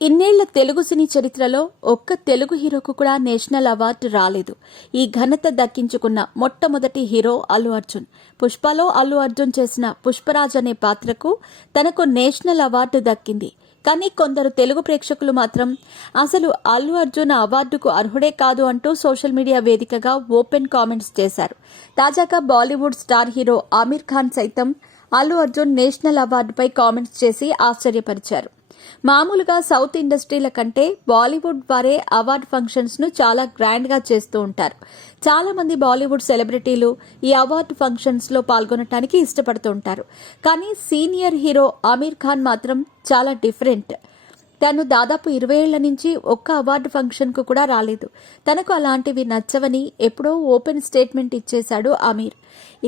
ఇన్నేళ్ల తెలుగు సినీ చరిత్రలో ఒక్క తెలుగు హీరోకు కూడా నేషనల్ అవార్డు రాలేదు. ఈ ఘనత దక్కించుకున్న మొట్టమొదటి హీరో అల్లు అర్జున్. పుష్పలో అల్లు అర్జున్ చేసిన పుష్పరాజ్ అనే పాత్రకు తనకు నేషనల్ అవార్డు దక్కింది. కానీ కొందరు తెలుగు ప్రేక్షకులు మాత్రం అసలు అల్లు అర్జున్ అవార్డుకు అర్హుడే కాదు అంటూ సోషల్ మీడియా వేదికగా ఓపెన్ కామెంట్స్ చేశారు. తాజాగా బాలీవుడ్ స్టార్ హీరో ఆమీర్ ఖాన్ సైతం అల్లు అర్జున్ నేషనల్ అవార్డుపై కామెంట్స్ చేసి ఆశ్చర్యపరిచారు. మామూలుగా సౌత్ ఇండస్ట్రీల కంటే బాలీవుడ్ వారే అవార్డు ఫంక్షన్స్ ను చాలా గ్రాండ్ గా చేస్తూ ఉంటారు. చాలా మంది బాలీవుడ్ సెలబ్రిటీలు ఈ అవార్డు ఫంక్షన్స్ లో పాల్గొనడానికి ఇష్టపడుతూ ఉంటారు. కానీ సీనియర్ హీరో ఆమీర్ ఖాన్ మాత్రం చాలా డిఫరెంట్. తను దాదాపు 20 ఏళ్ల నుంచి ఒక్క అవార్డు ఫంక్షన్ కు కూడా రాలేదు. తనకు అలాంటివి నచ్చవని ఎప్పుడో ఓపెన్ స్టేట్మెంట్ ఇచ్చేశాడు ఆమీర్.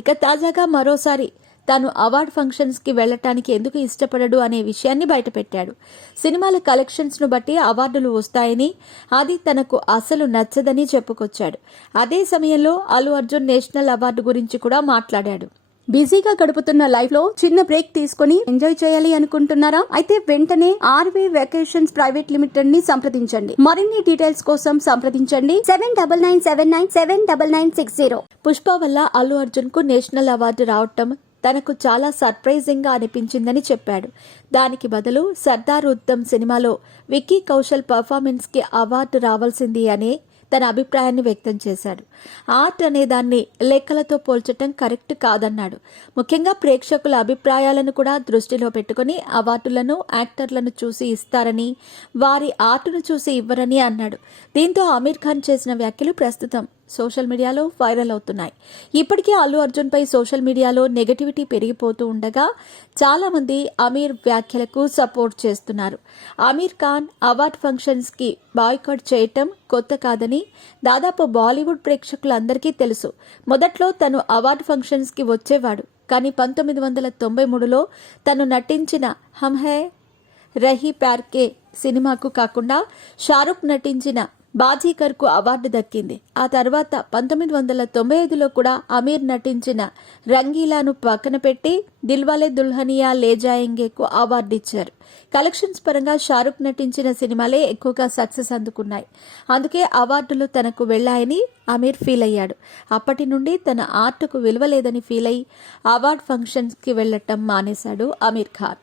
ఇక తాజాగా మరోసారి తాను అవార్డు ఫంక్షన్స్ కి వెళ్లటానికి ఎందుకు ఇష్టపడడు అనే విషయాన్ని బయటపెట్టాడు. సినిమాల కలెక్షన్స్ ను బట్టి అవార్డులు వస్తాయని, అది తనకు అసలు నచ్చదని చెప్పుకొచ్చాడు. అదే సమయంలో అల్లు అర్జున్ నేషనల్ అవార్డు గురించి కూడా మాట్లాడాడు. బిజీగా గడుపుతున్న లైఫ్ లో చిన్న బ్రేక్ తీసుకుని ఎంజాయ్ చేయాలి అనుకుంటున్నారా? అయితే వెంటనే ఆర్వీ వెకేషన్స్ ప్రైవేట్ లిమిటెడ్ ని సంప్రదించండి. మరిన్ని డీటెయిల్స్ కోసం సంప్రదించండి 7997979960. పుష్ప వల్ల అల్లు అర్జున్ కు నేషనల్ అవార్డు రావటం తనకు చాలా సర్ప్రైజింగ్ గా అనిపించిందని చెప్పాడు. దానికి బదులు సర్దార్ ఉద్దమ్ సినిమాలో విక్కీ కౌశల్ పర్ఫార్మెన్స్ కి అవార్డు రావాల్సింది అనే తన అభిప్రాయాన్ని వ్యక్తం చేశాడు. ఆర్ట్ అనే దాన్ని లెక్కలతో పోల్చటం కరెక్ట్ కాదన్నాడు. ముఖ్యంగా ప్రేక్షకుల అభిప్రాయాలను కూడా దృష్టిలో పెట్టుకుని అవార్డులను యాక్టర్లను చూసి ఇస్తారని, వారి ఆర్టును చూసి ఇవ్వరని అన్నాడు. దీంతో ఆమీర్ ఖాన్ చేసిన వ్యాఖ్యలు ప్రస్తుతం సోషల్ మీడియాలో వైరల్ అవుతున్నాయి. ఇప్పటికే అల్లు అర్జున్ పై సోషల్ మీడియాలో నెగటివిటీ పెరిగిపోతూ ఉండగా చాలా మంది ఆమీర్ వ్యాఖ్యలకు సపోర్ట్ చేస్తున్నారు. ఆమీర్ ఖాన్ అవార్డ్ ఫంక్షన్స్ కి బాయ్కాట్ చేయటం కొత్త కాదని దాదాపు బాలీవుడ్ ప్రేక్షకులందరికీ తెలుసు. మొదట్లో తను అవార్డు ఫంక్షన్స్ కి వచ్చేవాడు. కానీ 1993లో తను నటించిన హమ్ హై రహీ ప్యార్ కే సినిమాకు కాకుండా షారుఖ్ నటించిన బాజీకర్ కు అవార్డు దక్కింది. ఆ తర్వాత 1995లో కూడా అమీర్ నటించిన రంగీలాను పక్కన పెట్టి దిల్వాలే దుల్హనియా లే జాయేంగేకు అవార్డు ఇచ్చారు. కలెక్షన్స్ పరంగా షారుఖ్ నటించిన సినిమాలే ఎక్కువగా సక్సెస్ అందుకున్నాయి. అందుకే అవార్డులు తనకు వెళ్లాయని అమీర్ ఫీల్ అయ్యాడు. అప్పటి నుండి తన ఆర్టుకు విలువ లేదని ఫీల్ అయి అవార్డు ఫంక్షన్స్ కి వెళ్లటం మానేశాడు అమీర్ ఖాన్.